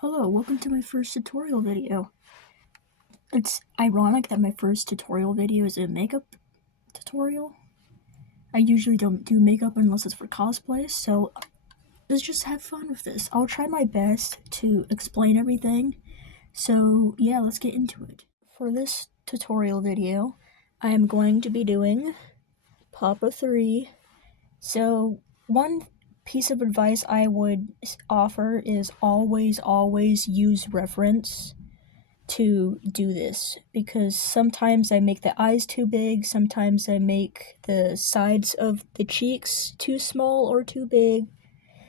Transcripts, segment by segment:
Hello, welcome to my first tutorial video. It's ironic that my first tutorial video is a makeup tutorial. I usually don't do makeup unless it's for cosplay, so let's just have fun with this. I'll try my best to explain everything, so yeah, let's get into it. For this tutorial video, I am going to be doing Papa 3. So one piece of advice I would offer is always use reference to do this, because sometimes I make the eyes too big, sometimes I make the sides of the cheeks too small or too big.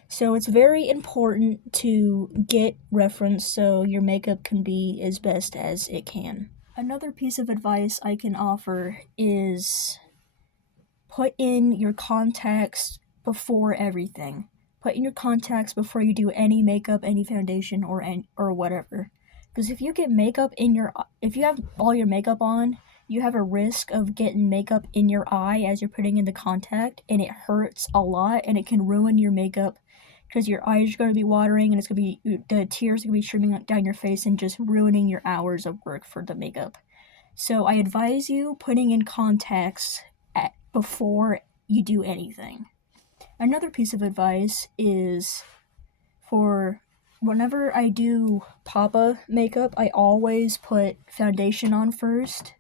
So it's very important to get reference so your makeup can be as best as it can. Another piece of advice I can offer is put in your contacts before everything. Put in your contacts before you do any makeup, any foundation, or whatever. Because if you get makeup if you have all your makeup on, you have a risk of getting makeup in your eye as you're putting in the contact, and it hurts a lot, and it can ruin your makeup because your eyes are going to be watering, and the tears are going to be streaming down your face and just ruining your hours of work for the makeup. So I advise you putting in contacts before you do anything. Another piece of advice is for whenever I do Papa makeup, I always put foundation on first.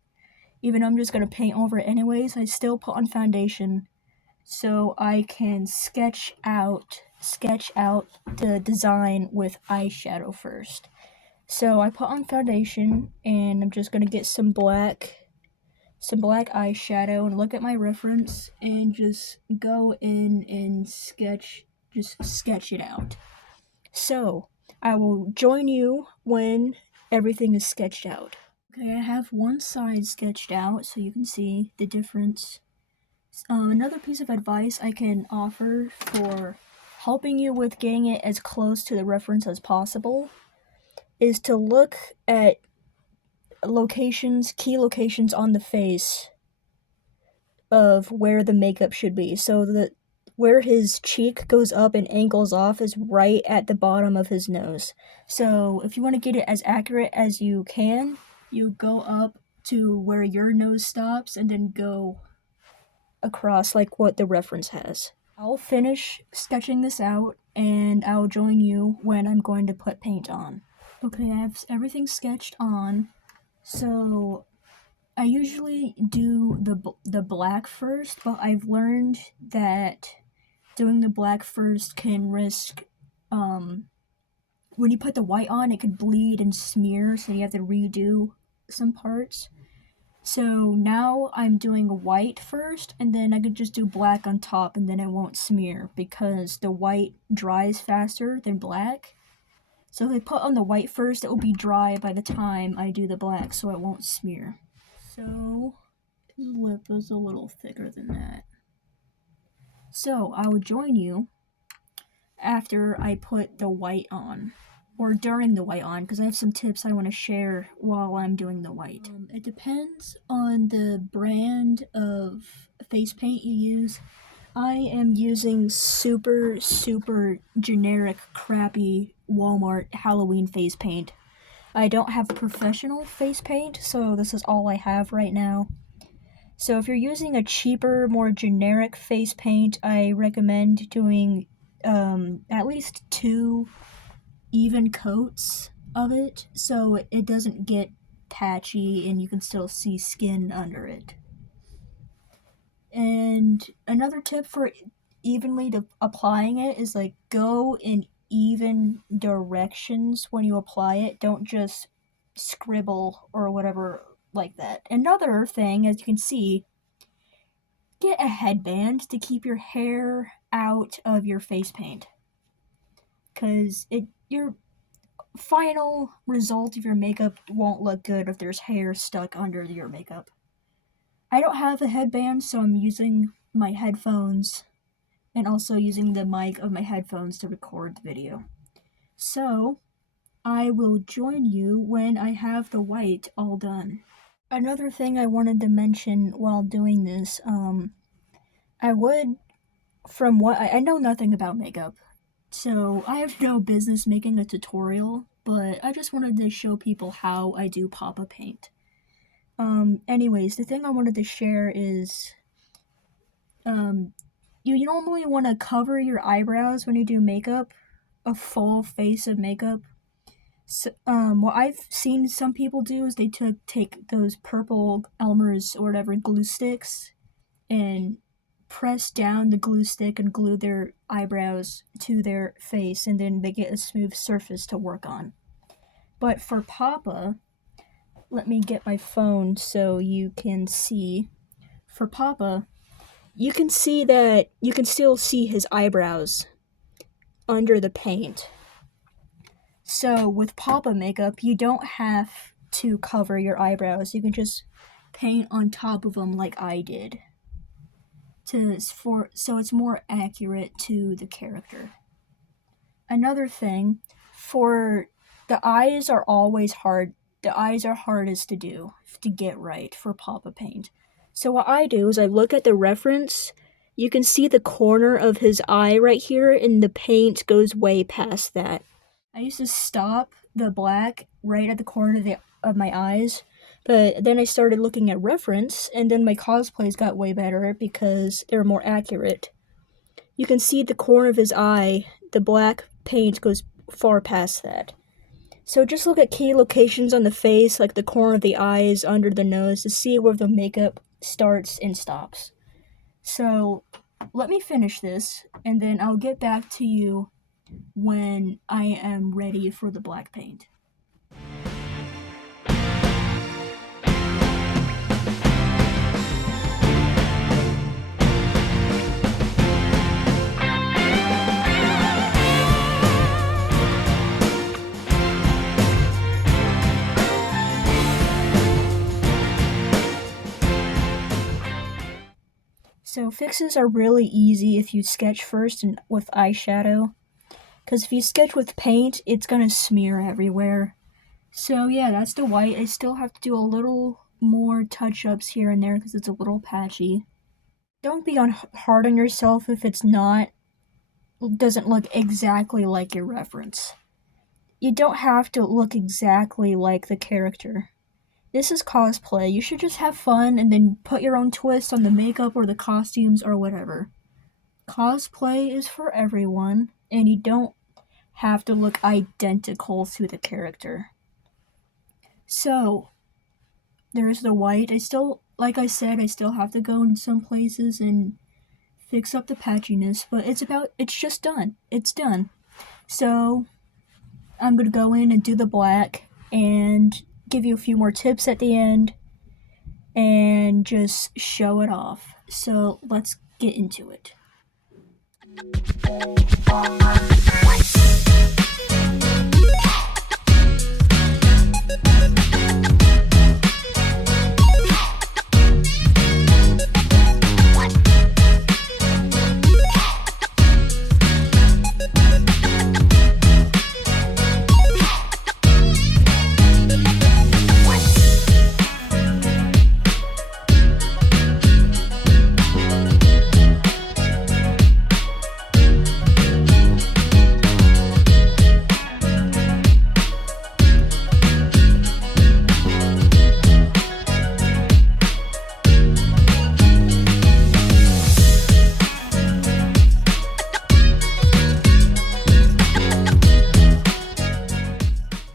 Even though I'm just going to paint over it anyways, I still put on foundation so I can sketch out the design with eyeshadow first. So I put on foundation, and I'm just going to get some black eyeshadow and look at my reference and just go in and sketch it out. So I will join you when everything is sketched out. Okay, I have one side sketched out so you can see the difference. Another piece of advice I can offer for helping you with getting it as close to the reference as possible is to look at key locations on the face of where the makeup should be. So that where his cheek goes up and angles off is right at the bottom of his nose. So if you want to get it as accurate as you can, you go up to where your nose stops and then go across like what the reference has. I'll finish sketching this out and I'll join you when I'm going to put paint on. Okay, I have everything sketched on. So I usually do the black first, but I've learned that doing the black first can risk, when you put the white on, it could bleed and smear, so you have to redo some parts. So now I'm doing white first, and then I could just do black on top, and then it won't smear, because the white dries faster than black. So if I put on the white first, it will be dry by the time I do the black, so it won't smear. So his lip is a little thicker than that. So I will join you after I put the white on, or during the white on, because I have some tips I want to share while I'm doing the white. It depends on the brand of face paint you use. I am using super generic, crappy Walmart Halloween face paint. I don't have professional face paint, so this is all I have right now. So if you're using a cheaper, more generic face paint, I recommend doing at least 2 even coats of it so it doesn't get patchy and you can still see skin under it. And another tip for evenly applying it is like go in even directions when you apply it. Don't just scribble or whatever like that. Another thing, as you can see, get a headband to keep your hair out of your face paint, because your final result of your makeup won't look good if there's hair stuck under your makeup. I don't have a headband, so I'm using my headphones and also using the mic of my headphones to record the video. So I will join you when I have the white all done. Another thing I wanted to mention while doing this, I know nothing about makeup. So I have no business making a tutorial, but I just wanted to show people how I do pop-up paint. Anyways, the thing I wanted to share is, you normally want to cover your eyebrows when you do makeup, a full face of makeup. So, what I've seen some people do is they take those purple Elmer's or whatever glue sticks and press down the glue stick and glue their eyebrows to their face, and then they get a smooth surface to work on. But for Papa, let me get my phone so you can see. For Papa, you can see that you can still see his eyebrows under the paint. So with Papa makeup, you don't have to cover your eyebrows. You can just paint on top of them like I did. So it's more accurate to the character. Another thing, for the eyes are always hard. The eyes are hardest to do, to get right for Papa paint. So what I do is I look at the reference. You can see the corner of his eye right here, and the paint goes way past that. I used to stop the black right at the corner of my eyes, but then I started looking at reference, and then my cosplays got way better because they were more accurate. You can see the corner of his eye, the black paint goes far past that. So just look at key locations on the face, like the corner of the eyes, under the nose, to see where the makeup starts and stops. So let me finish this, and then I'll get back to you when I am ready for the black paint. So fixes are really easy if you sketch first and with eyeshadow. Because if you sketch with paint, it's going to smear everywhere. So yeah, that's the white. I still have to do a little more touch-ups here and there because it's a little patchy. Don't be hard on yourself if it doesn't look exactly like your reference. You don't have to look exactly like the character. This is cosplay. You should just have fun and then put your own twist on the makeup or the costumes or whatever. Cosplay is for everyone, and you don't have to look identical to the character. So, there's the white. Like I said, I still have to go in some places and fix up the patchiness, but it's just done. It's done. So, I'm gonna go in and do the black and give you a few more tips at the end and just show it off. So, let's get into it.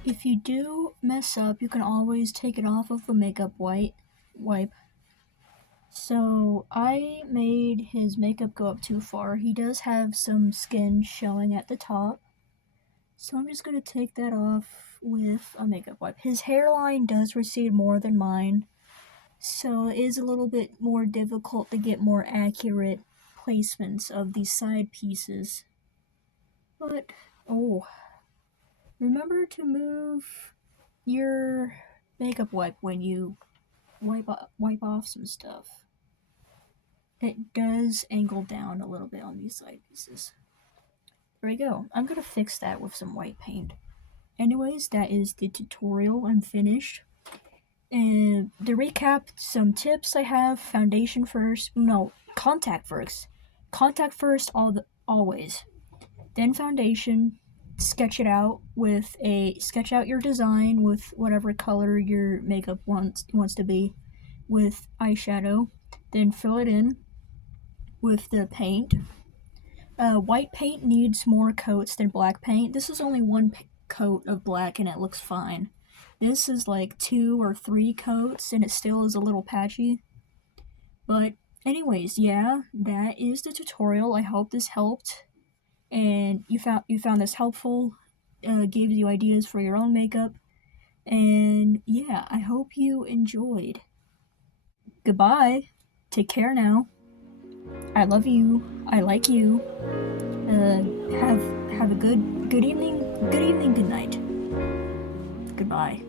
If you do mess up, you can always take it off of the makeup wipe. So I made his makeup go up too far. He does have some skin showing at the top. So I'm just going to take that off with a makeup wipe. His hairline does recede more than mine, so it is a little bit more difficult to get more accurate placements of these side pieces. But, remember to move your makeup wipe when you wipe off some stuff. It does angle down a little bit on these side pieces. There we go. I'm gonna fix that with some white paint. Anyways, that is the tutorial. I'm finished. And to recap some tips I have, contact first. Contact first always. then foundation. Sketch out your design with whatever color your makeup wants to be, with eyeshadow. Then fill it in with the paint. White paint needs more coats than black paint. This is only one coat of black and it looks fine. This is like 2 or 3 coats and it still is a little patchy. But anyways, yeah, that is the tutorial. I hope this helped and you found this helpful. Gave you ideas for your own makeup. And yeah, I hope you enjoyed. Goodbye. Take care now. I love you. I like you. Have a good evening, good night. Goodbye.